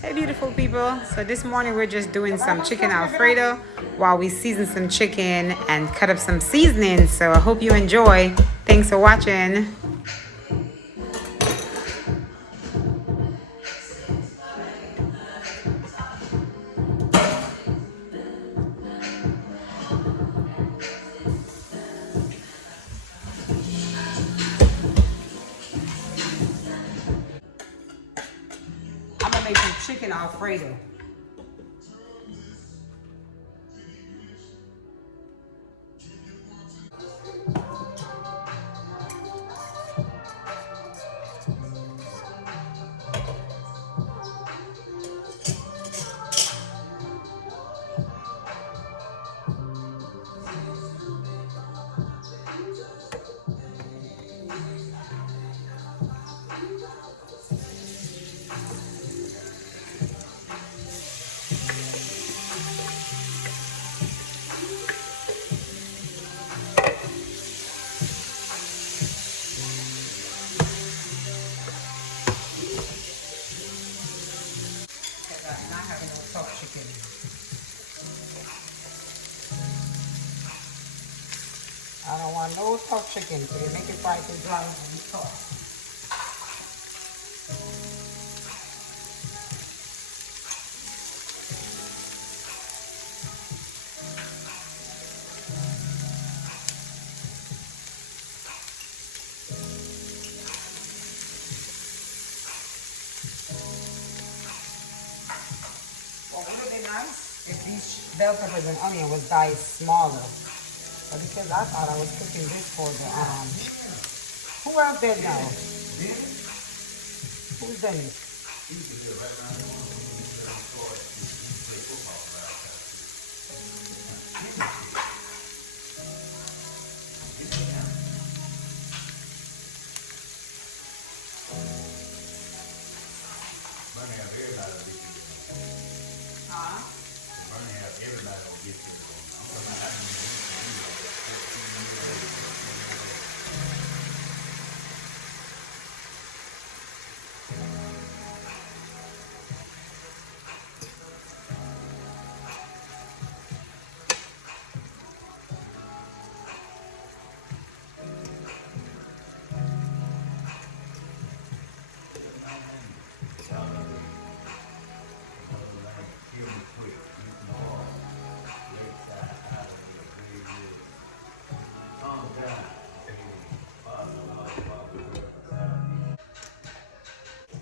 Hey beautiful people. So this morning we're just doing some chicken alfredo while we season some chicken and cut up some seasoning. So I hope you enjoy. Thanks for watching. I'm gonna make some chicken alfredo. Not having no soft chicken. I don't want no soft chicken, so you make it fry to dry and soft. What would have been nice if these bell peppers and onion was diced smaller. But because I thought I was cooking this for the who else dead now? Who's done it?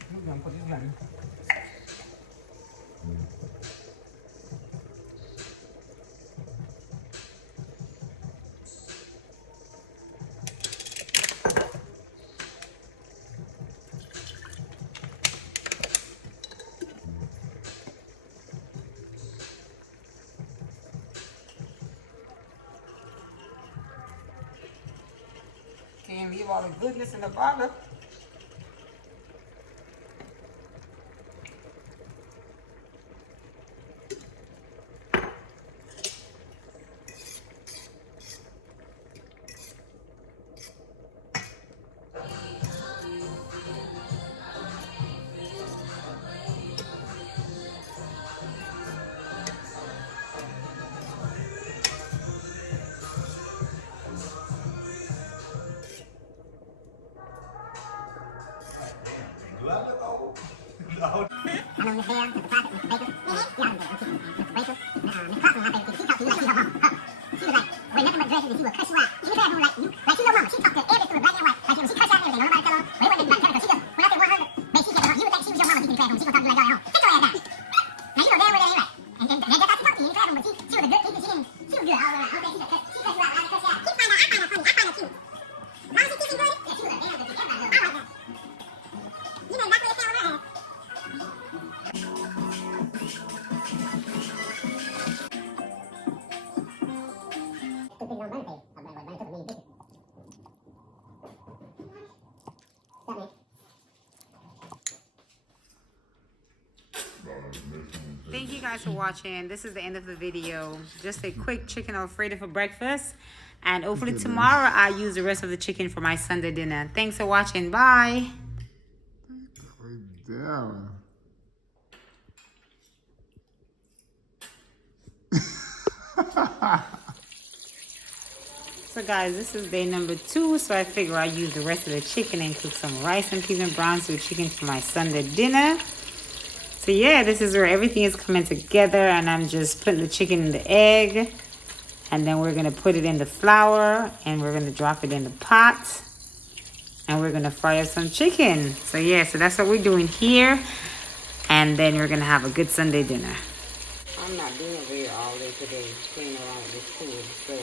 I'm gonna put this one. Can't leave all the goodness in the bottom. Do I look old? No. Thank you guys for watching. This is the end of the video. Just a quick chicken alfredo for breakfast. And hopefully tomorrow I use the rest of the chicken for my Sunday dinner. Thanks for watching. Bye. Down. So guys, this is day number 2. So I figure I'll use the rest of the chicken and cook some rice and peas and brown stew chicken for my Sunday dinner. So yeah, this is where everything is coming together, and I'm just putting the chicken in the egg, and then we're gonna put it in the flour, and we're gonna drop it in the pot, and we're gonna fry up some chicken. So yeah, so that's what we're doing here, and then we're gonna have a good Sunday dinner. I'm not doing very all day today, playing around with this food. So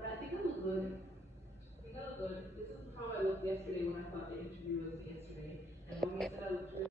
But I think I look good. I think I look good. This is how I looked yesterday when I thought the interview was yesterday. And mommy said I looked